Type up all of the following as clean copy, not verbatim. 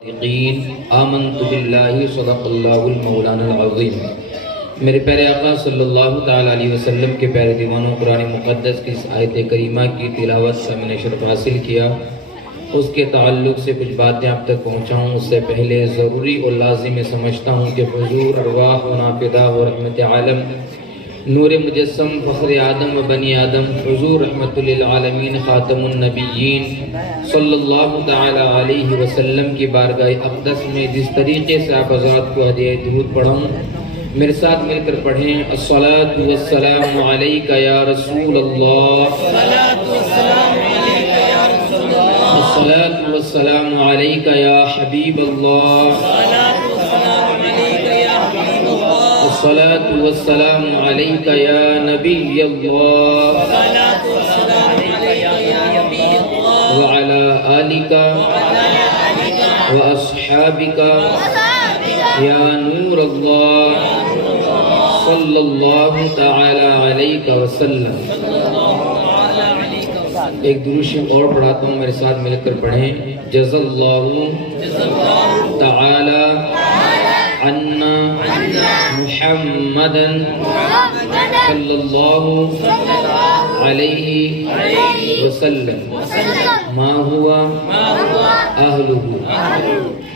آمنت باللہ صدق اللہ المولانا العظیم۔ میرے پیارے آقا صلی اللہ تعالیٰ علیہ وسلم کے پیارے دیوانوں، قرآن مقدس کی اس آیت کریمہ کی تلاوت سے میں نے شرف حاصل کیا، اس کے تعلق سے کچھ باتیں آپ تک پہنچاؤں۔ اس سے پہلے ضروری اور لازم سمجھتا ہوں کہ حضور ارواح و نافدہ و رحمت عالم نور مجسم فخر آدم و بنی آدم حضور رحمت للعالمین خاتم النبیین صلی اللہ تعالی علیہ وسلم کی بارگاہ اقدس میں جس طریقے سے آپ حضرات کو ہدیہ درود پڑھوں، میرے ساتھ مل کر پڑھیں۔ الصلاۃ والسلام علیک یا رسول اللہ، الصلاۃ والسلام علیک یا حبیب اللہ، الصلاۃ والسلام علیک یا نبی اللہ، وعلی آلک واصحابک یا نور اللہ صلی اللہ تعالی علیہ وسلم۔ ایک درود شریف اور پڑھاتا ہوں، میرے ساتھ مل کر پڑھیں۔ جزا اللہ تعالی عنا محمدا صلی اللہ علیہ وسلم ما ہوا اہلہ۔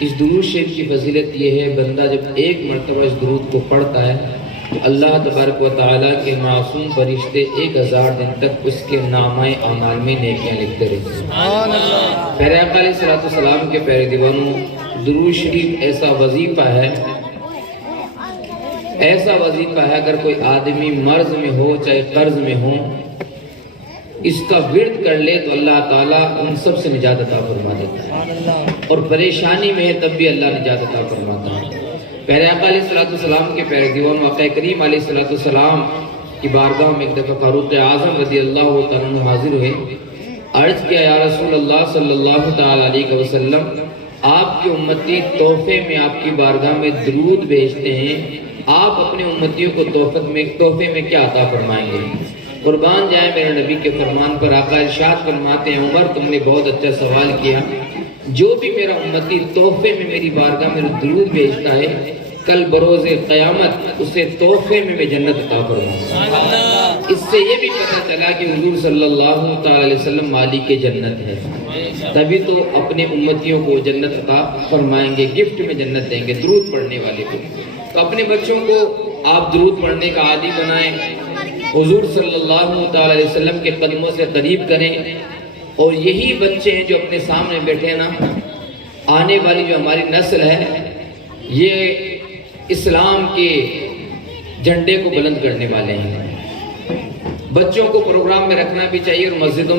اس درود شریف کی فضیلت یہ ہے، بندہ جب ایک مرتبہ اس درود کو پڑھتا ہے تو اللہ تبارک و تعالیٰ کے معصوم فرشتے 1000 دن تک اس کے نامہ اعمال میں نیکیاں لکھتے رہتے ہیں۔ پیارے آقا علیہ الصلوۃ والسلام کے پیارے دیوانوں، درود شریف ایسا وظیفہ ہے، ایسا وظیفہ ہے، اگر کوئی آدمی مرض میں ہو چاہے قرض میں ہو، اس کا ورد کر لے تو اللہ تعالیٰ ان سب سے نجات عطا فرما دیتا ہے، اور پریشانی میں ہے تب بھی اللہ نجات عطا فرماتا ہے۔ پیارے آقا علیہ الصلوۃ والسلام کے پیارے دیوانوں، آقا کریم علیہ الصلوۃ والسلام کی بارگاہ میں ایک دفعہ فاروق اعظم رضی اللہ تعالیٰ عنہ حاضر ہوئے، عرض کیا یا رسول اللہ صلی اللہ تعالیٰ علیہ وسلم، آپ کے امتی تحفے میں آپ کی بارگاہ میں درود بھیجتے ہیں، آپ اپنے امتیوں کو تحفے میں کیا عطا فرمائیں گے؟ قربان جائے میرے نبی کے فرمان پر، آقا ارشاد فرماتے ہیں، عمر تم نے بہت اچھا سوال کیا، جو بھی میرا امتی تحفے میں میری بارگاہ میں درود بھیجتا ہے، کل بروز قیامت اسے تحفے میں جنت عطا فرماؤں گا۔ اس سے یہ بھی پتہ چلا کہ حضور صلی اللہ تعالی علیہ وسلم مالک جنت ہے، تبھی تو اپنے امتیوں کو جنت عطا فرمائیں گے، گفٹ میں جنت دیں گے درود پڑھنے والے کو۔ تو اپنے بچوں کو آپ درود پڑھنے کا عادی بنائیں، حضور صلی اللہ تعالی علیہ وسلم کے قدموں سے قریب کریں، اور یہی بچے ہیں جو اپنے سامنے بیٹھے ہیں نا، آنے والی جو ہماری نسل ہے، یہ اسلام کے جھنڈے کو بلند کرنے والے ہیں۔ بچوں کو پروگرام میں رکھنا بھی چاہیے، اور مسجدوں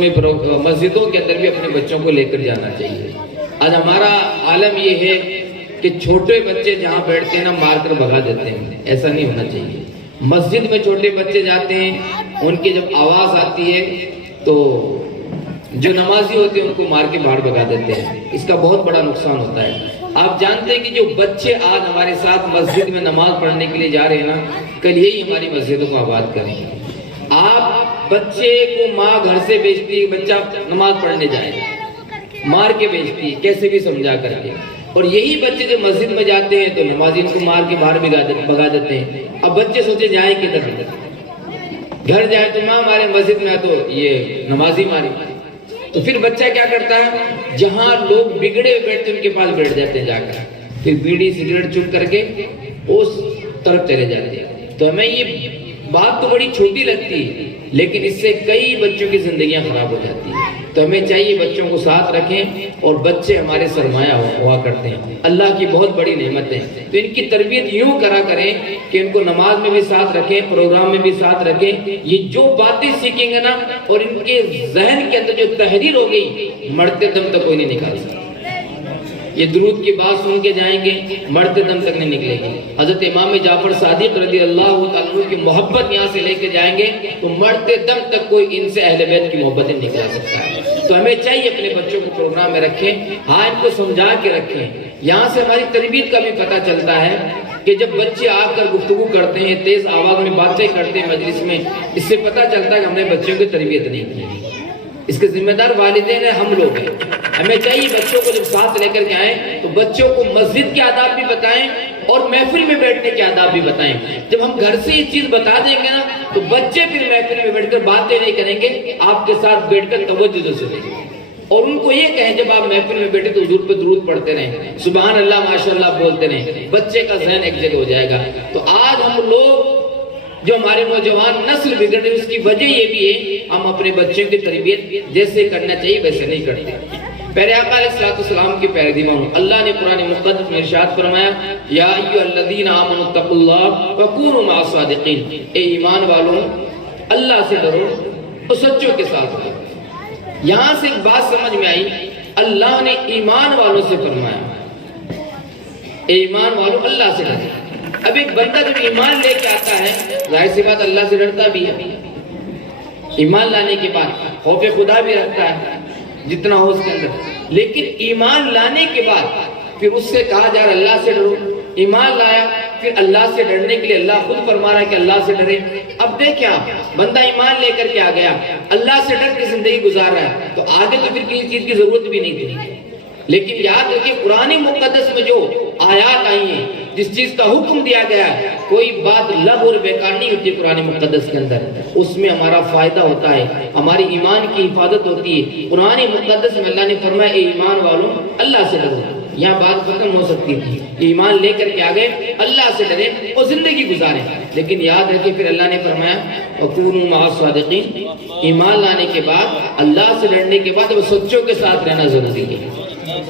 کے اندر بھی اپنے بچوں کو لے کر جانا چاہیے۔ آج ہمارا عالم یہ ہے کہ چھوٹے بچے جہاں بیٹھتے ہیں نا مار کر بھگا دیتے ہیں، ایسا نہیں ہونا چاہیے۔ مسجد میں چھوٹے بچے جاتے ہیں، ان کی جب آواز آتی ہے تو جو نمازی ہوتے ہیں ان کو مار کے باہر بھگا دیتے ہیں، اس کا بہت بڑا نقصان ہوتا ہے۔ آپ جانتے ہیں کہ جو بچے آج ہمارے ساتھ مسجد میں نماز پڑھنے کے لیے جا رہے ہیں نا، کل یہی ہماری مسجدوں کو آباد کریں گے۔ آپ بچے کو ماں گھر سے بھیجتی ہے، بچہ نماز پڑھنے جائے، مار کے بھیجتی ہے، کیسے بھی سمجھا کر کے، اور یہی بچے جو مسجد میں جاتے ہیں تو نمازی ان کو مار کے باہر بھگا دیتے ہیں۔ اب بچے سوچے جائیں کدھر، گھر جائے تو ماں ہمارے مسجد میں تو یہ نمازی ماری، تو پھر بچہ کیا کرتا ہے، جہاں لوگ بگڑے بیٹھتے ان کے پاس بیٹھ جاتے ہیں جا کر، پھر بیڑی سگریٹ چن کر کے اس طرف چلے جاتے ہیں۔ تو ہمیں یہ بات تو بڑی چھوٹی لگتی ہے، لیکن اس سے کئی بچوں کی زندگیاں خراب ہو جاتی ہیں۔ تو ہمیں چاہیے بچوں کو ساتھ رکھیں، اور بچے ہمارے سرمایہ ہوا کرتے ہیں، اللہ کی بہت بڑی نعمت ہے۔ تو ان کی تربیت یوں کرا کریں کہ ان کو نماز میں بھی ساتھ رکھیں، پروگرام میں بھی ساتھ رکھیں۔ یہ جو باتیں سیکھیں گے نا، اور ان کے ذہن کے اندر جو تحریر ہو گئی، مرتے دم تک کوئی نہیں نکال سکتا۔ یہ درود کی بات سن کے جائیں گے، مرتے دم تک نہیں نکلے گی۔ حضرت امام جعفر صادق رضی اللہ تعالیٰ کی محبت یہاں سے لے کے جائیں گے تو مرتے دم تک کوئی ان سے اہل بیت کی محبت نہیں نکلا سکتا ہے۔ تو ہمیں چاہیے اپنے بچوں کو پروگرام میں رکھیں، ہاں ان کو سمجھا کے رکھیں۔ یہاں سے ہماری تربیت کا بھی پتہ چلتا ہے کہ جب بچے آ کر گفتگو کرتے ہیں، تیز آواز میں باتیں کرتے ہیں مجلس میں، اس سے پتہ چلتا ہے کہ ہم نے بچوں کی تربیت نہیں کی۔ اس کے ذمہ دار والدین ہیں، ہم لوگ ہیں۔ ہمیں چاہیے بچوں کو جب ساتھ لے کر کے آئیں تو بچوں کو مسجد کے آداب بھی بتائیں اور محفل میں بیٹھنے کے آداب بھی بتائیں۔ جب ہم گھر سے یہ چیز بتا دیں گے نا تو بچے پھر محفل میں بیٹھ کر باتیں نہیں کریں گے، آپ کے ساتھ بیٹھ کر توجہ سے سنیں گے۔ اور ان کو یہ کہیں جب آپ محفل میں بیٹھے تو حضور پہ درود پڑھتے رہیں، سبحان اللہ ماشاءاللہ بولتے رہیں، بچے کا ذہن ایک جگہ ہو جائے گا۔ تو آج ہم لوگ جو ہمارے نوجوان نسل بگڑ رہی ہے اس کی وجہ یہ بھی ہے ہم اپنے بچوں کی تربیت جیسے کرنا چاہیے ویسے نہیں کرتے۔ پیارے آقا علیہ الصلوۃ والسلام کی پیارے دیوانوں، اللہ نے قرآن مقدس میں ارشاد فرمایا یا ایھا الذین آمنوا اتقوا اللہ وکونوا مع الصادقین، اے ایمان والوں اللہ سے ڈرو تو سچوں کے ساتھ رہو۔ یہاں سے ایک بات سمجھ میں آئی، اللہ نے ایمان والوں سے فرمایا اے ایمان والوں اللہ سے ڈرو۔ اب ایک بندہ جب ایمان لے کے آتا ہے ظاہر سی بات اللہ سے ڈرتا بھی ہے، ایمان لانے کے بعد خوف خدا بھی رکھتا ہے جتنا ہو اس کے اندر، لیکن ایمان لانے کے بعد پھر اس سے کہا جا رہا اللہ سے ڈرو۔ ایمان لایا پھر اللہ سے ڈرنے کے لیے اللہ خود فرما رہا ہے کہ اللہ سے ڈرے۔ اب دیکھیں آپ بندہ ایمان لے کر کے آ گیا، اللہ سے ڈر کے زندگی گزار رہا ہے تو آگے تو پھر کسی چیز کی ضرورت بھی نہیں تھی۔ لیکن یاد رکھیں قرآن مقدس میں جو آیات آئی ہیں، جس چیز کا حکم دیا گیا ہے، کوئی بات لغو اور بیکار نہیں ہوتی قرآن مقدس کے اندر، اس میں ہمارا فائدہ ہوتا ہے، ہماری ایمان کی حفاظت ہوتی ہے۔ قرآن مقدس میں اللہ نے فرمایا اے ایمان والوں اللہ سے ڈرو، یہاں بات ختم ہو سکتی تھی، ایمان لے کر کے آگے اللہ سے ڈریں اور زندگی گزاریں، لیکن یاد رکھیں پھر اللہ نے فرمایا وَكُونُوا مَعَ الصَّادِقِينَ، ایمان لانے کے بعد اللہ سے ڈرنے کے بعد وہ سچوں کے ساتھ رہنا ضروری ہے۔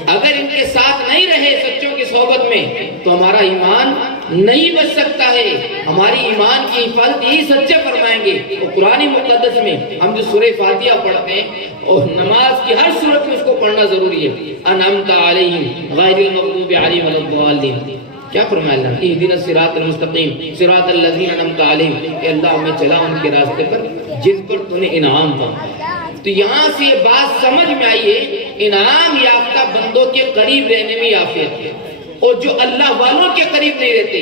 اگر ان کے ساتھ نہیں رہے سچوں کی صحبت میں تو ہمارا ایمان نہیں بچ سکتا ہے، ہماری ایمان کی حفاظت یہی سچے فرمائیں گے۔ اور قرآن مقدس میں ہم جو سورہ فاتحہ پڑھتے ہیں اور نماز کی ہر صورت میں اس کو پڑھنا ضروری ہے، انعمت علیہم غیر المغضوب علیہم ولا الضالین، کیا فرمایا اللہ اہدنا الصراط المستقیم صراط الذین انعمت علیہم، کہ اللہ ہمیں چلا ان کے راستے پر جن پر تو نے انعام فرمایا۔ تو یہاں سے یہ بات سمجھ میں آئی ہے انعام یافتہ بندوں کے قریب رہنے میں یافیت ہے، اور جو اللہ والوں کے قریب نہیں رہتے،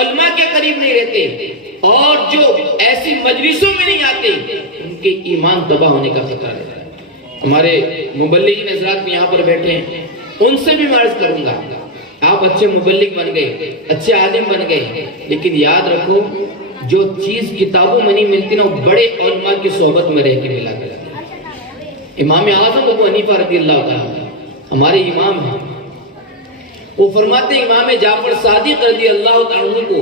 علماء کے قریب نہیں رہتے اور جو ایسی مجلسوں میں نہیں آتے ان کے ایمان تباہ ہونے کا خطرہ رہتا ہے۔ ہمارے مبلغین حضرات بھی یہاں پر بیٹھے ہیں، ان سے بھی میں عرض کروں گا آپ اچھے مبلغ بن گئے، اچھے عالم بن گئے، لیکن یاد رکھو جو چیز کتابوں میں نہیں ملتی نا وہ بڑے علماء کی صحبت میں رہ کے ملا کرتی۔ امام اعظم ابو حنیفہ رضی اللہ تعالیٰ ہمارے امام ہیں، وہ فرماتے ہیں امام جعفر صادق رضی اللہ تعالیٰ کو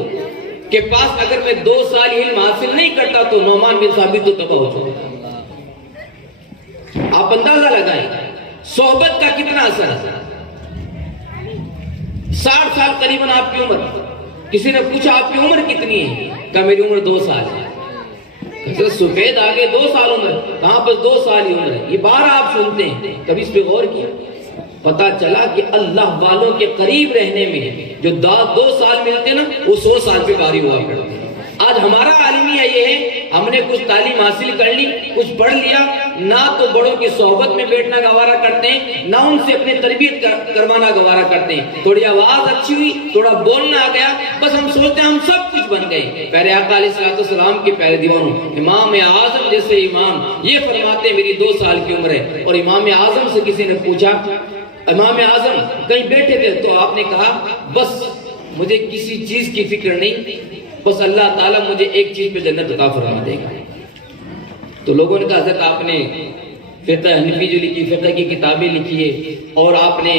کے پاس اگر میں 2 سال علم حاصل نہیں کرتا تو نعمان بن ثابت تو تباہ ہو جاتا۔ آپ اندازہ لگائیں صحبت کا کتنا اثر ہے۔ 60 سال قریباً آپ کی عمر، کسی نے پوچھا آپ کی عمر کتنی ہے، کہا میری عمر 2 سال ہے۔ سفید آگے 2 سال عمر، کہاں پر 2 سال ہی عمر ہے، یہ بار آپ سنتے ہیں، کبھی اس پہ غور کیا؟ پتا چلا کہ اللہ والوں کے قریب رہنے میں جو 2 سال ملتے نا وہ 100 سال پہ باری ہوا کرتے ہیں۔ آج ہمارا عالمیہ یہ ہے ہم نے کچھ تعلیم حاصل کر لی، کچھ پڑھ لیا، نہ تو بڑوں کی صحبت میں بیٹھنا گوارا کرتے ہیں، نہ ان سے اپنی تربیت کروانا گوارا کرتے ہیں۔ تھوڑی آواز اچھی ہوئی، تھوڑا بولنا آ گیا، بس ہم سوچتے ہیں ہم سب کچھ بن گئے۔ پیارے آقا علیہ الصلوۃ والسلام کے پیارے دیوانوں، امام اعظم جیسے امام یہ فرماتے ہیں میری 2 سال کی عمر ہے، اور امام اعظم سے کسی نے پوچھا امام اعظم کہیں بیٹھے تھے تو آپ نے کہا بس مجھے کسی چیز کی فکر نہیں، بس اللہ تعالیٰ مجھے ایک چیز پہ جنت عطا فرما دے گا۔ تو لوگوں نے کہا حضرت آپ نے فقہ حنفی جو لکھی، فقہ کی کتابیں لکھی ہے اور آپ نے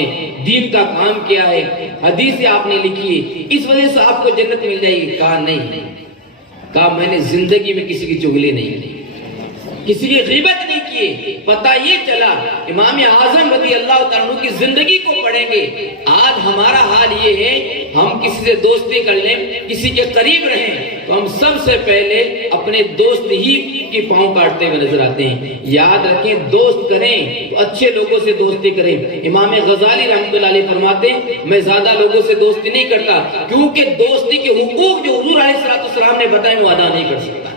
دین کا کام کیا ہے، حدیثیں آپ نے لکھی ہے، اس وجہ سے آپ کو جنت مل جائے گی؟ کہا نہیں، کہا میں نے زندگی میں کسی کی چغلی نہیں کی، کسی کی غیبت نہیں کی۔ پتہ یہ چلا امام اعظم رضی اللہ تعالیٰ کی زندگی کو پڑھیں گے۔ آج ہمارا حال یہ ہے ہم کسی سے دوستی کر لیں، کسی کے قریب رہیں تو ہم سب سے پہلے اپنے دوست ہی کی پاؤں کاٹتے ہوئے نظر آتے ہیں۔ یاد رکھیں دوست کریں تو اچھے لوگوں سے دوستی کریں۔ امام غزالی رحمۃ اللہ علیہ فرماتے ہیں میں زیادہ لوگوں سے دوستی نہیں کرتا کیونکہ دوستی کے حقوق جو حضور علیہ السلام نے بتائے وہ ادا نہیں کر سکتا۔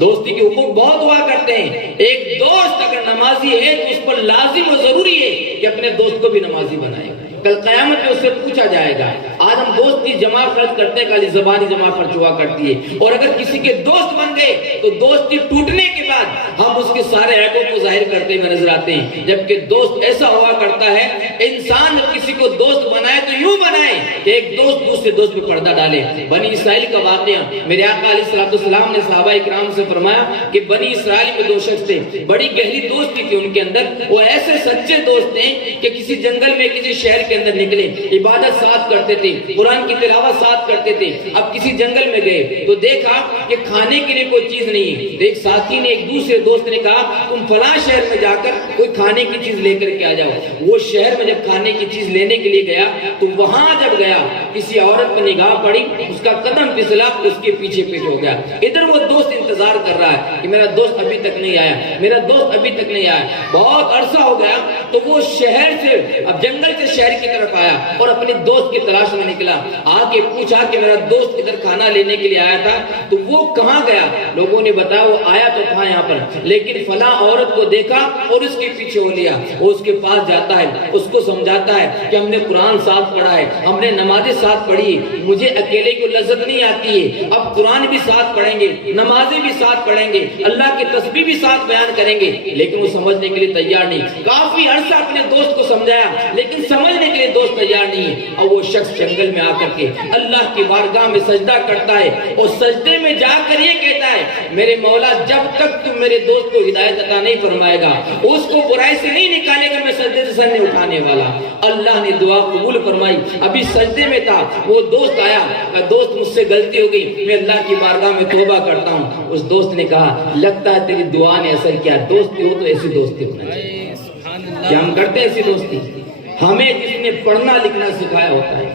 دوستی کے حقوق بہت ہوا کرتے ہیں، ایک دوست اگر نمازی ہے تو اس پر لازم و ضروری ہے کہ اپنے دوست کو بھی نمازی بنائے۔ کل قیامت میں اس سے پوچھا جائے گا آج آج ہم دوست کی جمع خرچ کرتے ہیں، خالی زبانی جمع خرچ ہوا کرتی ہے، اور اگر کسی کے دوست بن گئے تو دوستی ٹوٹنے کے بعد ہم اس کے سارے عیبوں کو ظاہر کرتے ہوئے نظر آتے ہیں، جبکہ دوست ایسا ہوا کرتا ہے، انسان کسی کو دوست بنائے تو یوں بنائے کہ ایک دوست دوسرے دوست پہ پردہ ڈالے۔ بنی اسرائیل کا واقعہ، میرے آقا علیہ السلام نے صحابہ اکرام سے فرمایا کہ بنی اسرائیل میں 2 شخص تھے، بڑی گہری دوستی تھی ان کے اندر، وہ ایسے سچے دوست ہیں کہ کسی جنگل میں کسی شہر کے اندر نکلے، عبادت ساتھ کرتے تھے، قرآن کی تلاوت ساتھ کرتے تھے، اب کسی جنگل میں گئے تو دیکھا کہ کھانے کے لیے کوئی چیز نہیں ہے، ایک ساتھی نے ایک دوسرے دوست نے کہا تم فلاں شہر میں جا کر کوئی کھانے کی چیز لے کر کے آ جاؤ۔ وہ شہر میں جب کھانے کی چیز لینے کے لیے گیا تو وہاں جب گیا کسی عورت پر نگاہ پڑی، اس کا قدم پھسلا، اس کے پیچھے ہو گیا۔ ادھر وہ دوست انتظار کر رہا ہے کہ میرا دوست ابھی تک نہیں آیا، میرا دوست ابھی تک نہیں آیا، بہت عرصہ ہو گیا، تو وہ شہر سے اب جنگل سے شہر کی طرف آیا اور اپنے دوست کی تلاش میں نکلا، آ کے پوچھا کہ میرا دوست ادھر کھانا لینے کے لیے آیا تھا، تو وہ کہاں گیا؟ لوگوں نے بتایا وہ آیا تو تھا یہاں پر، لیکن فلاں عورت کو دیکھا اور اس کے پیچھے ہو لیا۔ وہ اس کے پاس جاتا ہے، اس کو سمجھاتا ہے کہ ہم نے قرآن ساتھ پڑھا ہے، ہم نے نمازیں ساتھ پڑھی، مجھے اکیلے کو لذت نہیں آتی ہے، اب قرآن بھی ساتھ پڑھیں گے، نمازیں بھی ساتھ پڑھیں گے، اللہ کی تسبیح بھی ساتھ بیان کریں گے، لیکن وہ سمجھنے کے لیے تیار نہیں۔ کافی عرصہ اپنے دوست کو سمجھایا لیکن سمجھنے کے لیے دوست تیار نہیں ہے، اور وہ شخص جنگل میں آ کر کے اللہ کی بارگاہ میں سجدہ کرتا ہے، اور سجدے میں جا کر یہ کہتا ہے میرے مولا جب تک تم میرے دوست کو ہدایت عطا نہیں فرمائے گا، اس کو برائی سے نہیں نکالے گا، میں سجدے سے سر نہیں اٹھانے والا۔ اللہ نے دعا قبول فرمائی، ابھی سجدے میں تھا، وہ دوست آیا، دوست مجھ سے غلطی ہو گئی، میں اللہ کی بارگاہ میں توبہ کرتا ہوں۔ اس دوست نے کہا لگتا ہے تیری دعا نے اثر کیا، دوستی ہو تو ایسی دوستی ہونا چاہیے۔ کیا ہم کرتے ایسی دوستی؟ ہمیں جس نے پڑھنا لکھنا سکھایا ہوتا ہے،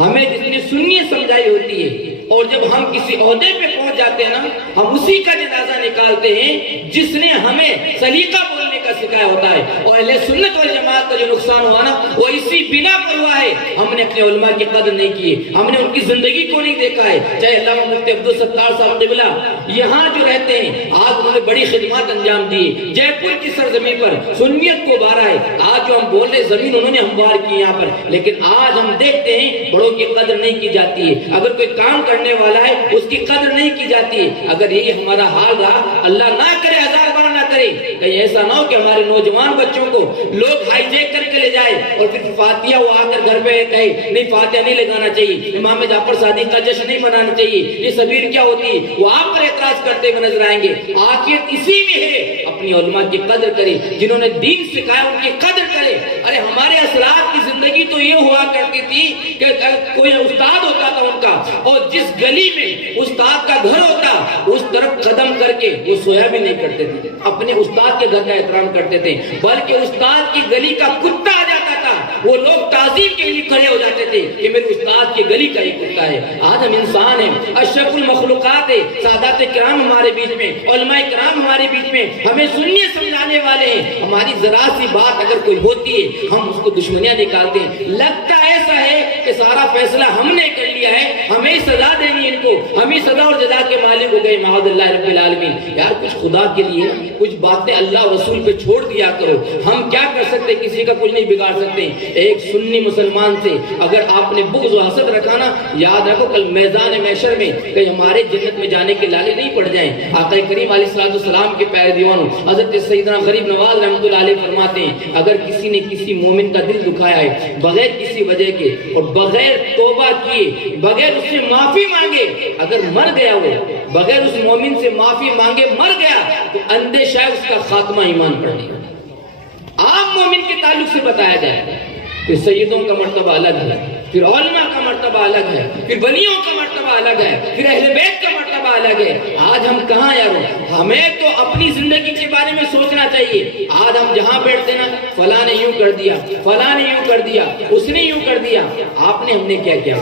ہمیں جس نے سنیت سمجھائی ہوتی ہے، اور جب ہم کسی عہدے پہ پہنچ جاتے ہیں نا، ہم اسی کا جنازہ نکالتے ہیں جس نے ہمیں سلیقہ بولنے کا سکھایا ہوتا ہے۔ اور اہل سنت والجماعت کا جو نقصان ہوا نا وہ اسی بنا پر ہوا ہے، ہم نے اپنے علماء کی قدر نہیں کی، ہم نے ان کی زندگی کو نہیں دیکھا ہے۔ چاہے علامہ مفتی عبدالستار صاحب قبلہ یہاں جو رہتے ہیں، آج انہوں نے بڑی خدمات انجام دی، جے پور کی سرزمین پر سنیت کو بارا ہے، آج جو ہم بول رہے زمین انہوں نے ہموار کی یہاں پر، لیکن آج ہم دیکھتے ہیں بڑوں کی قدر نہیں کی جاتی ہے، اگر کوئی کام کرنے والا ہے اس کی قدر نہیں کی جاتی ہے۔ اگر یہی ہمارا حال رہا، اللہ نہ کرے، ہزار بار نہ کرے، کہیں ایسا نہ ہو کہ ہمارے نوجوان بچوں کو لوگ ہائی جیک کر کے لے جائے اور پھر فاتحہ وہ آ کر گھر پہ کہے نہیں فاتحہ نہیں لگانا چاہیے، امام جعفر صادق کا جشن نہیں منانا چاہیے، یہ سبیر کیا ہوتی ہے، وہ آپ پر اعتراض کرتے ہوئے نظر آئیں گے۔ آخرت اسی میں ہے، اپنی علماء کی قدر کرے، جنہوں نے دین سکھایا ان کی قدر کرے۔ ارے ہمارے اسلاف کی زندگی تو یہ ہوا کرتی تھی کہ کوئی استاد ہوتا تھا ان کا، اور جس گلی میں استاد کا گھر ہوتا اس طرف قدم کر کے وہ سویا بھی نہیں کرتے تھے، اپنے استاد کے گھر کا احترام کرتے تھے، بلکہ استاد کی گلی کا کتا آ جاتا تھا وہ لوگ تعظیم کے لیے کھڑے ہو جاتے تھے کہ میرے استاد کی گلی کا ہی کتا ہے۔ آج ہم انسان ہیں، اشرف المخلوقات ہے، سادات کرام ہمارے بیچ میں، علماء کرام ہمارے بیچ میں، ہمیں سنیے سمجھانے والے ہیں، ہماری ذرا سی بات اگر کوئی ہوتی ہے ہم اس کو دشمنیاں نکالتے ہیں۔ لگتا ایسا ہے کہ سارا فیصلہ ہم نے کر لیا ہے، ہمیں سزا دینی ان کو، ہمیں سزا اور جزا کے مالک ہو گئے معاذ اللہ رب العالمین۔ یار کچھ خدا کے لیے کچھ باتیں اللہ اور رسول پہ چھوڑ دیا کرو، ہم کیا کر سکتے، کسی کا کچھ نہیں بگاڑ سکتے۔ ایک سنی مسلمان سے اگر آپ نے بغض و حسد رکھا نا، یاد رکھو کل میدان محشر میں کہ ہمارے جنت میں جانے کے لالے نہیں پڑ جائیں۔ آقا کریم علیہ السلام کے پیارے دیوانوں حضرت سیدنا غریب نواز رحمۃ اللہ علیہ فرماتے ہیں اگر کسی نے کسی مومن کا دل دکھایا ہے بغیر کسی وجہ کے اور بغیر توبہ کیے، بغیر اس سے معافی مانگے، اگر مر گیا وہ بغیر اس مومن سے معافی مانگے مر گیا تو اندیشہ ہے اس کا خاتمہ ایمان پر نہیں ہوگا۔ عام مومن کے تعلق سے بتایا جائے پھر سیدوں کا مرتبہ الگ ہے، پھر علماء کا مرتبہ الگ ہے، پھر ولیوں کا مرتبہ الگ ہے، پھر اہل بیت کا مرتبہ الگ ہے۔ آج ہم کہاں یارو، ہمیں تو اپنی زندگی کے بارے میں سوچنا چاہیے۔ آج ہم جہاں بیٹھتے نا فلاں نے یوں کر دیا، فلاں نے یوں کر دیا، اس نے یوں کر دیا، آپ نے ہم نے کیا کیا؟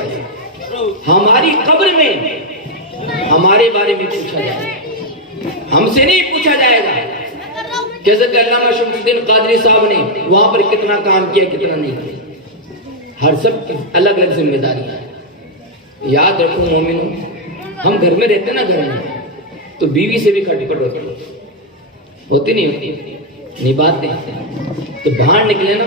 ہماری قبر میں ہمارے بارے میں پوچھا جائے گا، ہم سے نہیں پوچھا جائے گا جیسے کہ علامہ شمس الدین قادری صاحب نے وہاں پر کتنا کام کیا کتنا نہیں کیا، ہر سب کی الگ الگ ذمہ داری ہے۔ یاد رکھو مومنوں، ہم گھر میں رہتے نا، گھر میں تو بیوی سے بھی کھٹ پٹ ہوتی نہیں ہوتی، نبھاتے ہیں، تو باہر نکلے نا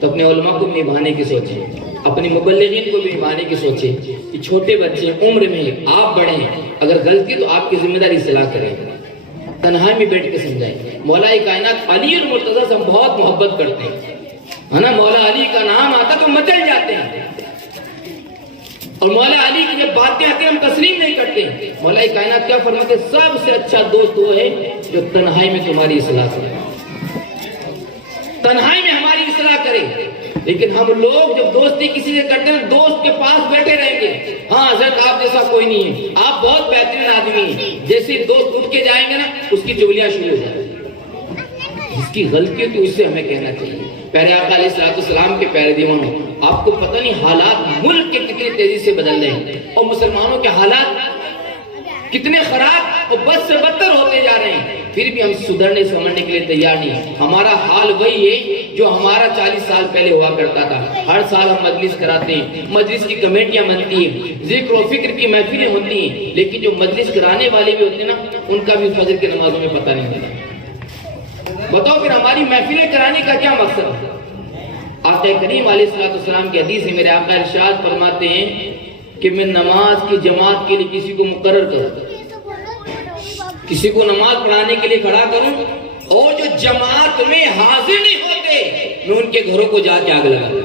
تو اپنے علماء کو نبھانے کی سوچیں۔ اپنے مبلغین کو بھی ماننے کی سوچے کہ چھوٹے بچے عمر میں آپ بڑے ہیں، اگر غلطی تو آپ کی ذمہ داری اصلاح کریں، تنہائی میں بیٹھ کے سمجھائیں۔ مولا کائنات علی المرتضیٰ سے ہم بہت محبت کرتے ہیں، ہے نا، مولا علی کا نام آتا تو مچل جاتے ہیں، اور مولا علی کی جب باتیں آتی ہیں ہم تسلیم نہیں کرتے۔ مولا کائنات کیا فرماتے ہیں؟ سب سے اچھا دوست وہ ہے جو تنہائی میں تمہاری اصلاح کرے، تنہائی میں ہماری اصلاح کرے۔ لیکن ہم لوگ جب دوستی کسی سے کرتے ہیں دوست کے پاس بیٹھے رہیں گے، ہاں حضرت آپ جیسا کوئی نہیں ہے، آپ بہت بہترین آدمی ہیں، جیسے دوست اٹھ کے جائیں گے نا اس کی چغلیاں شروع ہو جائیں گی، جس کی غلطی ہوتی اس سے ہمیں کہنا چاہیے۔ پیارے آقا علیہ السلام کے پیارے دیوانوں، آپ کو پتہ نہیں حالات ملک کے کتنی تیزی سے بدل رہے ہیں، اور مسلمانوں کے حالات کتنے خراب اور بد سے بدتر ہوتے جا رہے ہیں، پھر بھی ہم سدھرنے سمجھنے کے لیے تیار نہیں۔ ہمارا حال وہی ہے جو ہمارا 40 سال پہلے ہوا کرتا تھا۔ ہر سال ہم مجلس کراتے ہیں، مجلس کی کمیٹیاں بنتی ہیں، ذکر و فکر کی محفلیں ہوتی ہیں، لیکن جو مجلس کرانے والے بھی ہوتے ہیں نا ان کا بھی فجر کے نمازوں میں پتہ نہیں ہوتا۔ بتاؤ پھر ہماری محفلیں کرانے کا کیا مقصد ہے؟ آقا کریم علیہ السلام کی حدیث ہے، میرے آقا ارشاد فرماتے ہیں کہ میں نماز کی جماعت کے لیے کسی کو مقرر کروں، کسی کو نماز پڑھانے کے لیے کھڑا کروں، اور جو جماعت میں حاضر نہیں ہوتے میں ان کے گھروں کو جا کے آگ لگا دوں۔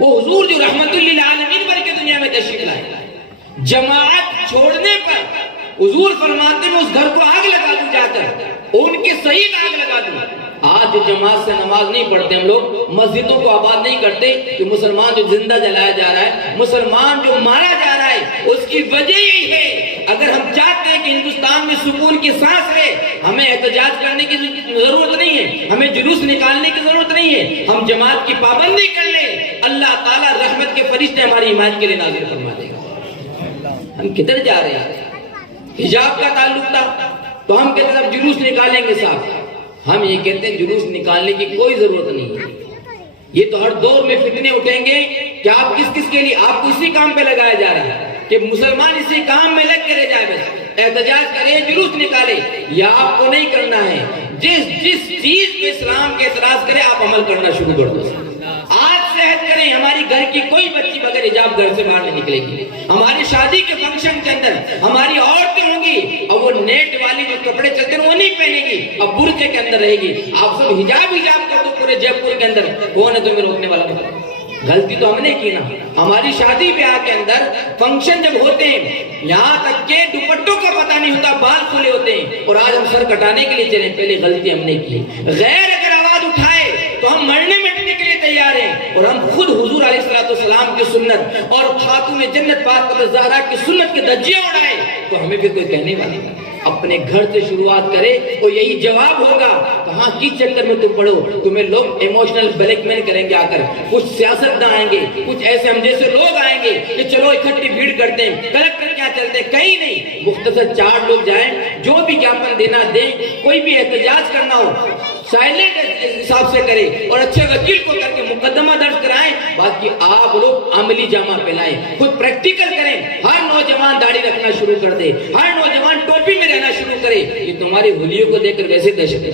وہ حضور جو رحمت للعالمین بن کے دنیا میں تشریف لائے، جماعت چھوڑنے پر حضور فرماتے ہیں اس گھر کو آگ لگا دوں، جا کر ان کے شہید آگ لگا دوں۔ آج جو جماعت سے نماز نہیں پڑھتے ہم لوگ، مسجدوں کو آباد نہیں کرتے، کہ مسلمان جو زندہ جلایا جا رہا ہے، مسلمان جو مارا جا رہا ہے، اس کی وجہ یہی ہے۔ اگر ہم چاہتے ہیں کہ ہندوستان میں سکون کی سانس رہے، ہمیں احتجاج کرنے کی ضرورت نہیں ہے، ہمیں جلوس نکالنے کی ضرورت نہیں ہے، ہم جماعت کی پابندی کر لیں، اللہ تعالیٰ رحمت کے فرشتے ہماری حمایت کے لیے نازل فرما دے گا۔ ہم کدھر جا رہے ہیں؟ حجاب کا تعلق تھا تو ہم کہتے ہیں اب جلوس نکالیں گے صاحب، ہم یہ کہتے ہیں جلوس نکالنے کی کوئی ضرورت نہیں ہے۔ یہ تو ہر دور میں فتنے اٹھیں گے کہ آپ کس کے لیے، آپ کو اسی کام پہ لگایا جا رہا ہے کہ مسلمان اسی کام میں لگ کے رہ جائے، بس احتجاج کرے، جلوس نکالے، یا آپ کو نہیں کرنا ہے۔ جس چیز پہ اسلام کے اعتراض کرے آپ عمل کرنا شروع کر دو۔ آج سے عہد کریں ہماری گھر کی کوئی بچی بغیر حجاب گھر سے باہر نہیں نکلے گی، ہماری شادی کے فنکشن کے اندر ہماری عورتیں ہوں گی اور وہ نیٹ والی جو کپڑے چلتے ہیں وہ نہیں پہنے گی، اب برقعے کے اندر رہے گی۔ آپ سب حجاب کر دو پورے جے پور کے اندر، کون ہے تمہیں روکنے والا؟ غلطی تو ہم نے کی نا۔ ہماری شادی بیاہ کے اندر فنکشن جب ہوتے ہیں یہاں تک کہ دوپٹوں کا پتہ نہیں ہوتا، بال کھلے ہوتے ہیں، اور آج ہم سر کٹانے کے لیے چلے، پہلے غلطی ہم نے کی۔ غیر اگر آواز اٹھائے تو ہم مرنے مٹنے کے لیے تیار ہیں، اور ہم خود حضور علیہ السلام کی سنت اور خاتون جنت فاطمہ زہرا کی سنت کے دھجیاں اڑائے تو ہمیں پھر کوئی کہنے والا نہیں۔ اپنے گھر سے شروعات کرے اور یہی جواب ہوگا۔ کہاں کس چکر میں تم پڑھو، تمہیں لوگ ایموشنل بلیک میل کریں گے، آ کر کچھ سیاستدان آئیں گے، کچھ ایسے ہم جیسے لوگ آئیں گے کہ چلو اکٹھی بھیڑ کرتے ہیں، کلکٹر کیا چلتے ہیں، کہیں نہیں، مختصر 4 لوگ جائیں، جو بھی جاپن دینا دیں، کوئی بھی احتجاج کرنا ہو سائلنٹ حساب سے کرے اور اچھے وکیل کو کر کے مقدمہ درج کرائیں، باقی آپ لوگ عملی جامہ پہنائیں، خود پریکٹیکل کریں۔ ہر نوجوان داڑھی رکھنا شروع کر دے، ہر نوجوان ٹوپی میں رہنا شروع کرے۔ یہ تمہاری ہولیوں کو دیکھ کر ویسے دہشت ہے۔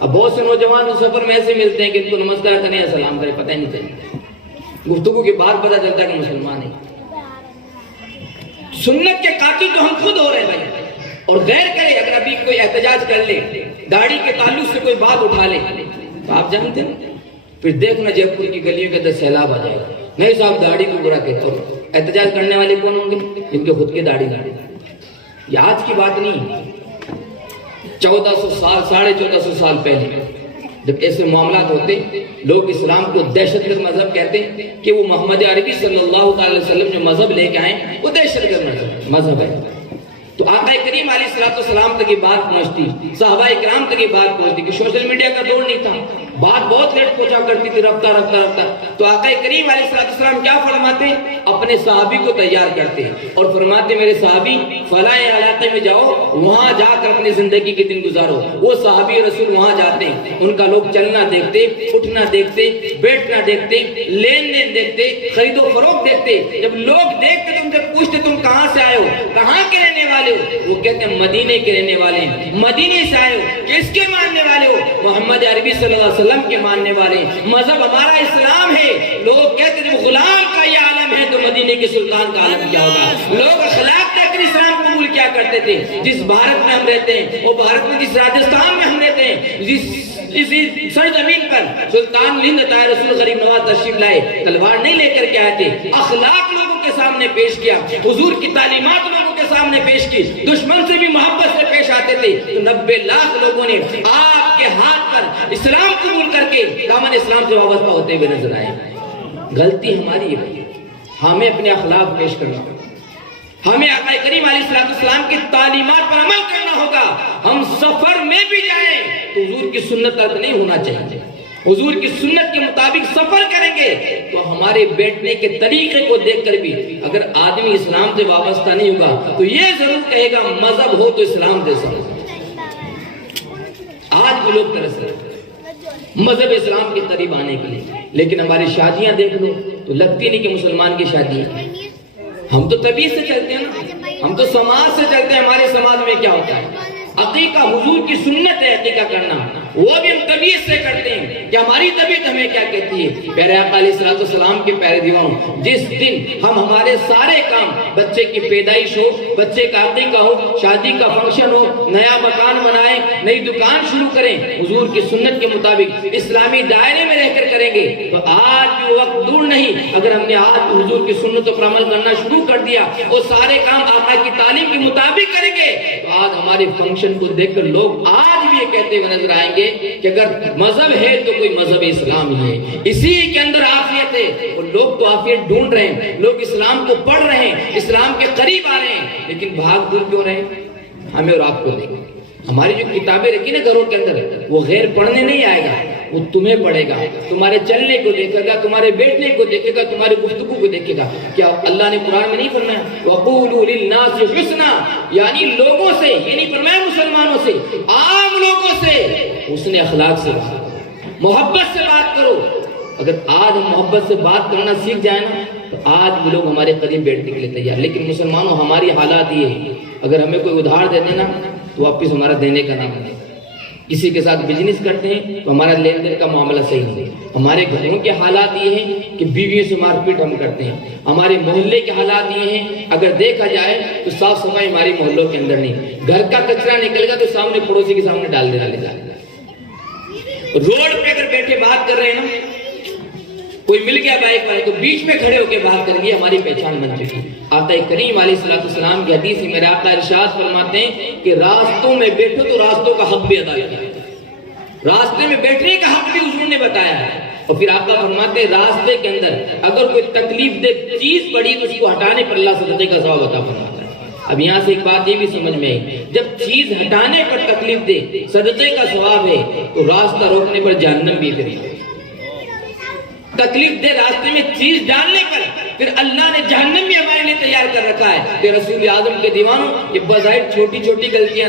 اب بہت سے نوجوان اس سفر میں ایسے ملتے ہیں کہ ان کو نمسکار کریں یا سلام کریں پتہ ہی نہیں چلتا، گفتگو کے بعد پتہ چلتا ہے کہ مسلمان ہے۔ سنت کے قاتل تو ہم خود ہو رہے ہیں بھائی، اور غیر کرے اگر ابھی کوئی احتجاج کر لے، داڑھی کے تعلق سے کوئی بات اٹھا لے تو آپ جانتے ہیں پھر دیکھنا جے پور کی گلیوں کے اندر سیلاب آ جائے گا۔ نہیں صاحب داڑھی کو برا کہتے ہو، احتجاج کرنے والے کون ہوں گے؟ جن کے خود کے داڑھی۔ یہ آج کی بات نہیں، 1400 سال 1450 سال پہلے جب ایسے معاملات ہوتے، لوگ اسلام کو دہشت گرد مذہب کہتے ہیں کہ وہ محمد عربی صلی اللہ علیہ وسلم جو مذہب لے کے آئے وہ دہشت گرد مذہب ہے۔ تو آقا کریم علیہ السلام تک یہ بات پہنچتی، صحابہ کرام تک یہ بات پہنچتی کہ سوشل میڈیا کا دور نہیں تھا، بات بہت لیٹ پہنچا کرتی تھی، رفتہ رفتہ رفتہ۔ تو آقا کریم علیہ السلام کیا فرماتے ہیں؟ اپنے صحابی کو تیار کرتے ہیں اور فرماتے میرے صحابی فلاں علاقے میں جاؤ، وہاں جا کر اپنی زندگی کے دن گزارو۔ وہ صحابی رسول وہاں جاتے ہیں، ان کا لوگ چلنا دیکھتے، اٹھنا دیکھتے، بیٹھنا دیکھتے، لین دین دیکھتے، خرید و فروخت دیکھتے۔ جب لوگ دیکھتے تو ان سے پوچھتے تم کہاں سے آئے ہو, کہاں کے رہنے والے ہو؟ وہ کہتے ہیں مدینے کے رہنے والے ہیں. مدینے سے آئے ہو, کس کے ماننے والے ہو؟ محمد عربی صلی اللہ علیہ وسلم کے ماننے والے ہیں. مذہب ہمارا اسلام ہے. لوگ کہتے ہیں غلام کا یہ عالم ہے تو مدینے کے سلطان کا عالم کیا ہوگا؟ لوگ اخلاق دیکھ کر اسلام قبول کیا کرتے تھے؟ جس بھارت میں ہم رہتے ہیں, وہ بھارت میں جس راجستھان میں ہم رہتے ہیں, جس سرزمین پر سلطان ہند عطا رسول غریب نواز تشریف لائے, تلوار نہیں لے کر کے آئے تھے, اخلاق لوگوں کے سامنے پیش کیا, حضور کی تعلیمات لوگوں کے سامنے پیش کی, دشمن سے بھی محبت سے پیش آتے تھے. تو 90 لاکھ لوگوں نے آپ کے ہاتھ پر اسلام قبول کر کے دامن اسلام سے وابستہ ہوتے ہوئے نظر آئے. غلطی ہماری ہے, ہمیں اپنے اخلاق پیش کرنا ہوگا, ہمیں آقا کریم علیہ السلام کی تعلیمات پر عمل کرنا ہوگا. ہم سفر میں بھی جائیں تو حضور کی سنت ترک نہیں ہونا چاہیے. حضور کی سنت کے مطابق سفر کریں گے تو ہمارے بیٹھنے کے طریقے کو دیکھ کر بھی اگر آدمی اسلام سے وابستہ نہیں ہوگا تو یہ ضرور کہے گا مذہب ہو تو اسلام جیسا ہو. آج بھی لوگ ترس رہے مذہب اسلام کے قریب آنے کے لیے, لیکن ہماری شادیاں دیکھ لو تو لگتی نہیں کہ مسلمان کی شادی ہے. ہم تو طبیعت سے چلتے ہیں نا, ہم تو سماج سے چلتے ہیں. ہمارے سماج میں کیا ہوتا ہے؟ عقیقہ حضور کی سنت ہے عقیقہ کرنا, وہ بھی ہم طبیعت سے کرتے ہیں کہ ہماری طبیعت ہمیں کیا کہتی ہے. پیارے آقا علیہ السلام کے پیارے دیوانوں, جس دن ہم ہمارے سارے کام, بچے کی پیدائش ہو, بچے کا عقیقہ ہو, شادی کا فنکشن ہو, نیا مکان بنائیں, نئی دکان شروع کریں, حضور کی سنت کے مطابق اسلامی دائرے میں رہ کر کریں گے تو آج بھی وقت دور نہیں. اگر ہم نے آج حضور کی سنتوں پر عمل کرنا شروع کر دیا, وہ سارے کام آقا کی تعلیم کے مطابق کریں گے تو آج ہمارے فنکشن کو دیکھ کر لوگ آج بھی یہ کہتے ہوئے نظر آئیں گے کہ اگر مذہب ہے تو کوئی مذہب اسلام ہی ہے, اسی کے اندر عافیت ہے. اور لوگ تو عافیت ڈھونڈ رہے ہیں, لوگ اسلام کو پڑھ رہے ہیں, اسلام کے قریب آ رہے ہیں, لیکن بھاگ دور کیوں رہے ہیں؟ ہمیں اور آپ کو دیکھیں, ہماری جو کتابیں رکھی نا گھروں کے اندر, وہ غیر پڑھنے نہیں آئے گا, وہ تمہیں پڑھے گا, تمہارے چلنے کو دیکھے گا, تمہارے بیٹھنے کو دیکھے گا, تمہاری گفتگو کو دیکھے گا. کیا اللہ نے قرآن میں نہیں فرمایا وَقُولُوا لِلنَّاسِ حُسْنًا, یعنی لوگوں سے, یہ نہیں فرمایا مسلمانوں سے, عام لوگوں سے حسن اخلاق سے, محبت سے بات کرو. اگر آج ہم محبت سے بات کرنا سیکھ جائیں نا تو آج بھی لوگ ہمارے قریب بیٹھنے کے لیے تیار. لیکن مسلمانوں ہماری حالات یہ ہے, اگر ہمیں کوئی ادھار دے دینا تو واپس ہمارا دینے کا نام ہے. کسی کے ساتھ بزنس کرتے ہیں تو ہمارا لین دین کا معاملہ صحیح نہیں ہے. ہمارے گھروں کے حالات یہ ہیں کہ بیویوں سے مار پیٹ ہم کرتے ہیں. ہمارے محلے کے حالات یہ ہیں, اگر دیکھا جائے تو صاف صفائی ہماری محلوں کے اندر نہیں. گھر کا کچرا نکل گا تو سامنے پڑوسی کے سامنے ڈال دینا لے جائے. روڈ پہ اگر بیٹھے بات کر رہے ہیں نا, کوئی مل گیا بائک والے تو بیچ میں کھڑے ہو کے بات کریں گے, ہماری پہچان بن چکی. آقا کریم علیہ السلام کی حدیث میں میرے آقا ارشاد فرماتے ہیں کہ راستوں میں بیٹھو تو راستوں کا حق بھی ادا کیا, راستے میں بیٹھنے کا حق بھی حضور نے بتایا ہے. اور پھر آقا فرماتے ہیں راستے کے اندر اگر کوئی تکلیف دہ چیز پڑی تو اس کو ہٹانے پر اللہ صدقے کا ثواب عطا فرماتا ہے. اب یہاں سے ایک بات یہ بھی سمجھ میں آئی, جب چیز ہٹانے پر تکلیف دے صدقے کا ثواب ہے تو راستہ روکنے پر جہنم بھی ہے. تکلیف دے راستے میں چیز ڈالنے پر پھر اللہ نے جہنم بھی ہمارے لیے تیار کر رکھا ہے. کہ رسول اعظم کے دیوانوں, یہ بظاہر چھوٹی چھوٹی غلطیاں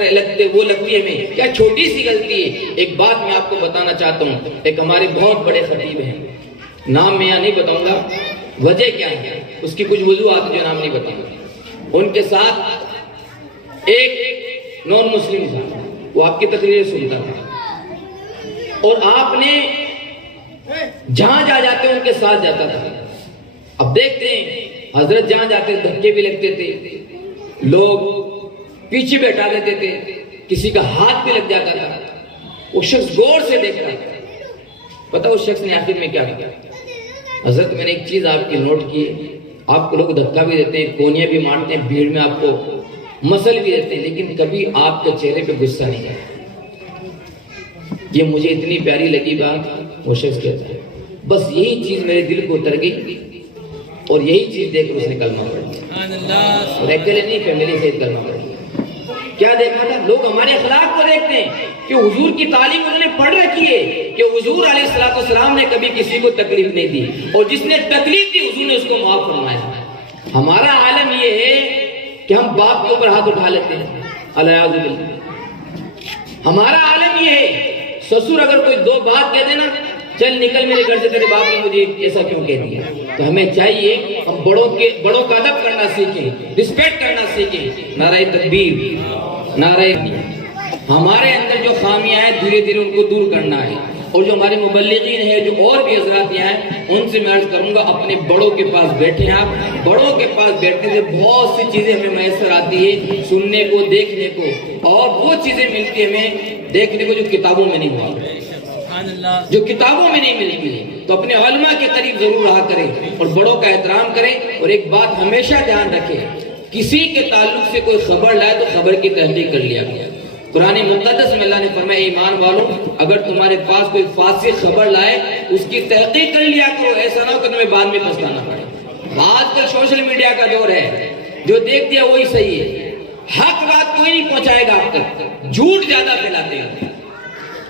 وہ لگتی ہے ہمیں, کیا چھوٹی سی غلطی ہے. ایک بات میں آپ کو بتانا چاہتا ہوں, ایک ہمارے بہت بڑے خطیب ہیں, نام میں یہاں نہیں بتاؤں گا, وجہ کیا ہے اس کی کچھ وجوہات جو نام نہیں بتاؤں گا. ان کے ساتھ ایک نان مسلم تھا, وہ آپ کی تقریریں سنتا تھا اور آپ نے جہاں جاتے ان کے ساتھ جاتا تھا. اب دیکھتے ہیں حضرت جہاں جاتے دھکے بھی لگتے تھے, لوگ پیچھے بیٹھا دیتے تھے, کسی کا ہاتھ بھی لگ جاتا تھا. وہ شخص غور سے دیکھتا تھا. پتہ اس شخص نے آخر میں کیا کیا, حضرت میں نے ایک چیز آپ کی نوٹ کی ہے, آپ کو لوگ دھکا بھی دیتے ہیں, کونیاں بھی مارتے ہیں, بھیڑ میں آپ کو مسل بھی دیتے ہیں, لیکن کبھی آپ کے چہرے پہ غصہ نہیں آتا. یہ مجھے اتنی پیاری لگی بات. وہ شخص کہتا ہے بس یہی چیز میرے دل کو اتر گئی اور یہی چیز دیکھ کر اس نے کلمہ پڑھ لیا. اور اکیلے نہیں, فیملی سے کلمہ پڑھ لیا. کیا دیکھا تھا؟ لوگ ہمارے اخلاق کو دیکھتے ہیں کہ حضور کی تعلیم انہوں نے پڑھ رکھی ہے کہ حضور علیہ السلام نے کبھی کسی کو تکلیف نہیں دی, اور جس نے تکلیف دی حضور نے اس کو معاف فرمایا. ہمارا عالم یہ ہے کہ ہم باپ کے اوپر ہاتھ اٹھا لیتے ہیں, الیاذ باللہ. ہمارا عالم یہ ہے, سسر اگر کوئی دو بات کہہ دینا, چل نکل میرے گھر سے، تیرے باپ نے مجھے ایسا کیوں کہہ دیا؟ تو ہمیں چاہیے ہم بڑوں کا ادب کرنا سیکھیں، رسپیکٹ کرنا سیکھیں۔ نعرہ تکبیر، نعرہ، ہمارے اندر جو خامیاں ہیں دھیرے دھیرے ان کو دور کرنا ہے۔ اور جو ہمارے مبلغین ہیں، جو اور بھی حضرات یہاں ہیں، ان سے میں عرض کروں گا اپنے بڑوں کے پاس بیٹھیں۔ آپ بڑوں کے پاس بیٹھنے سے بہت سی چیزیں ہمیں میسر آتی ہے، سننے کو، دیکھنے کو، اور وہ چیزیں ملتی ہیں ہمیں دیکھنے کو جو کتابوں میں نہیں ملتی، جو کتابوں میں نہیں ملتی ہے۔ تو اپنے علماء کے قریب ضرور رہا کریں اور بڑوں کا احترام کریں۔ اور ایک بات ہمیشہ دھیان رکھیں، کسی کے تعلق سے کوئی خبر لائے تو خبر کی تصدیق کر لیا گیا۔ قرآن مقدس میں اللہ نے فرمایا ایمان والوں اگر تمہارے پاس کوئی فاسق خبر لائے اس کی تحقیق کر لیا کرو، ایسا نہ ہو کہ تمہیں بعد میں پچھتانا پڑے۔ آج کل سوشل میڈیا کا دور ہے، جو دیکھ دیا وہی صحیح ہے، حق بات کوئی نہیں پہنچائے گا آپ تک، جھوٹ زیادہ پھیلاتے ہیں۔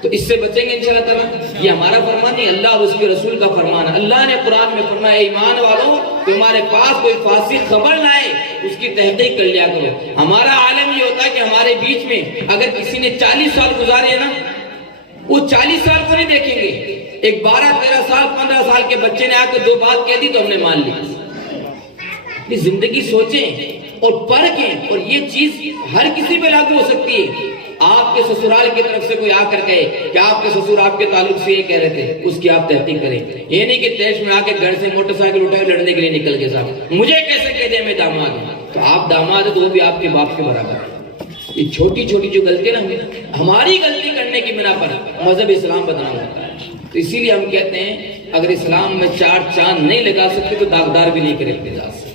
تو اس سے بچیں گے انشاءاللہ تعالیٰ۔ یہ ہمارا فرمان نہیں، اللہ اور اس کے رسول کا فرمان ہے۔ اللہ نے قرآن میں فرمایا ایمان والوں تمہارے پاس کوئی فاسق خبر لائے اس کی تحقیق کر لیا کرو۔ ہمارا عالم یہ ہوتا ہے کہ ہمارے بیچ میں اگر کسی نے 40 سال گزارے نا، وہ 40 سال کو نہیں دیکھیں گے، ایک 12 13 سال 15 سال کے بچے نے آ کے 2 بات کہہ دی تو ہم نے مان لی۔ زندگی سوچیں اور پرکھیں، اور یہ چیز ہر کسی پہ لاگو ہو سکتی ہے۔ آپ کے سسرال کی طرف سے کوئی آ کر کہے کہ آپ کے سسر آپ کے تعلق سے یہ کہہ رہے تھے، اس کی آپ تحقیق کریں۔ یہ نہیں کہ تیش میں آ کے گھر سے موٹر سائیکل اٹھا کے لڑنے کے لیے نکل گئے صاحب مجھے کیسے کہہ دے میں داماد ہوں، تو آپ داماد ہیں تو وہ بھی آپ کے باپ کے برابر ہے۔ یہ چھوٹی چھوٹی جو غلطی نا ہماری غلطی کرنے کی بنا پر مذہب اسلام بدنام ہوتا ہے۔ تو اسی لیے ہم کہتے ہیں اگر اسلام میں 4 چاند نہیں لگا سکتے تو داغدار بھی نہیں کرے اپنے ذات سے۔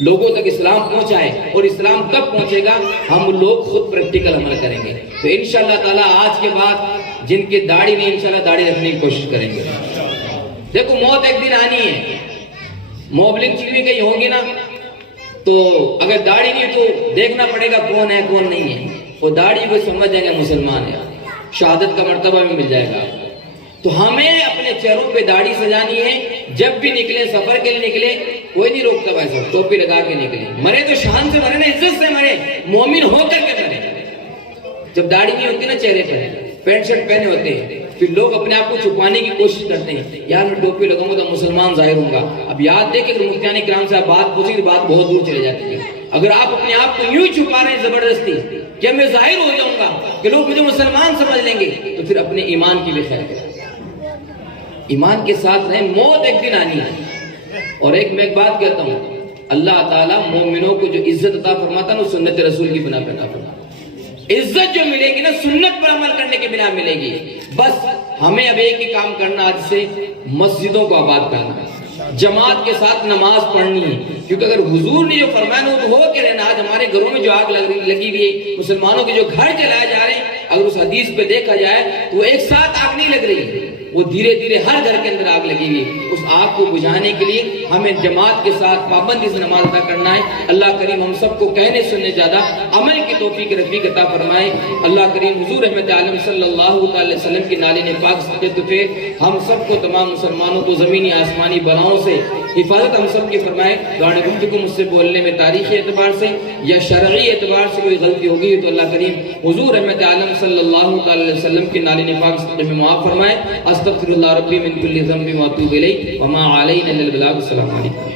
لوگوں تک اسلام پہنچائے، اور اسلام کب پہنچے گا؟ ہم لوگ خود پریکٹیکل عمل کریں گے۔ تو انشاءاللہ تعالیٰ آج کے بعد جن کی داڑھی نہیں انشاءاللہ داڑھی رکھنے کی کوشش کریں گے۔ دیکھو موت ایک دن آنی ہے، موبلنگ چیز بھی کہیں ہوگی نا، تو اگر داڑھی نہیں تو دیکھنا پڑے گا کون ہے کون نہیں ہے۔ وہ داڑھی کو سمجھ جائیں گے مسلمان ہے، شہادت کا مرتبہ بھی مل جائے گا۔ تو ہمیں اپنے چہروں پہ داڑھی سجانی ہے، جب بھی نکلے سفر کے لیے نکلے کوئی نہیں روکتا بھائی صاحب، ٹوپی لگا کے نکلے، مرے تو شان سے مرے نا، عزت سے مرے، مومن ہو کر کے مرے۔ جب داڑھی نہیں ہوتی نا چہرے پر، پینٹ شرٹ پہنے ہوتے ہیں، پھر لوگ اپنے آپ کو چھپانے کی کوشش کرتے ہیں، یار میں ٹوپی لگاؤں گا تو مسلمان ظاہر ہوں گا۔ اب یاد دے کہ اگر مفتیان کرام سے آپ بات پوچھیں تو بات بہت دور چلے جاتی ہے۔ اگر آپ اپنے آپ کو یوں ہی چھپا رہے ہیں زبردستی کہ میں ظاہر ہو جاؤں گا کہ لوگ مجھے مسلمان سمجھ لیں گے، تو پھر اپنے ایمان کی بھی خیر کریں، ایمان کے ساتھ رہیں۔ موت ایک دن آنی ہے۔ اور میں ایک بات کہتا ہوں، اللہ تعالیٰ مومنوں کو جو عزت عطا فرماتا ہے وہ سنت رسول کی بنا پہ عطا فرماتا ہے۔ عزت جو ملے گی نا سنت پر عمل کرنے کے بنا ملے گی۔ بس ہمیں اب ایک ہی کام کرنا آج سے، مسجدوں کو آباد کرنا ہے، جماعت کے ساتھ نماز پڑھنی ہے، کیونکہ اگر حضور نے جو فرمایا وہ تو ہو کے رہنا۔ آج ہمارے گھروں میں جو آگ لگی ہوئی ہے، مسلمانوں کے جو گھر جلائے جا رہے ہیں، اگر اس حدیث پہ دیکھا جائے تو وہ ایک ساتھ آگ نہیں لگ رہی، وہ دھیرے دھیرے ہر گھر کے اندر آگ لگی ہوئی۔ اس آگ کو بجھانے کے لیے ہمیں جماعت کے ساتھ پابندی سے نماز ادا کرنا ہے۔ اللہ کریم ہم سب کو کہنے سننے زیادہ عمل کی توفیق رفیق عطا فرمائے۔ اللہ کریم حضور رحمت عالم صلی اللہ علیہ وسلم کی نالین پاک صدقے پہ ہم سب کو، تمام مسلمانوں کو زمینی آسمانی بلاؤں سے حفاظت ہم سب کی فرمائے۔ دوران گفتگو مجھ سے بولنے میں تاریخی اعتبار سے یا شرعی اعتبار سے کوئی غلطی ہوگی تو اللہ کریم حضور رحمت عالم صلی اللہ علیہ وسلم کی نالین پاک صدقے میں معاف فرمائے۔ استغفر اللہ ربی من کل ذنب و اتوب الیہ وما علینا الا البلاغ۔ السلام علیکم۔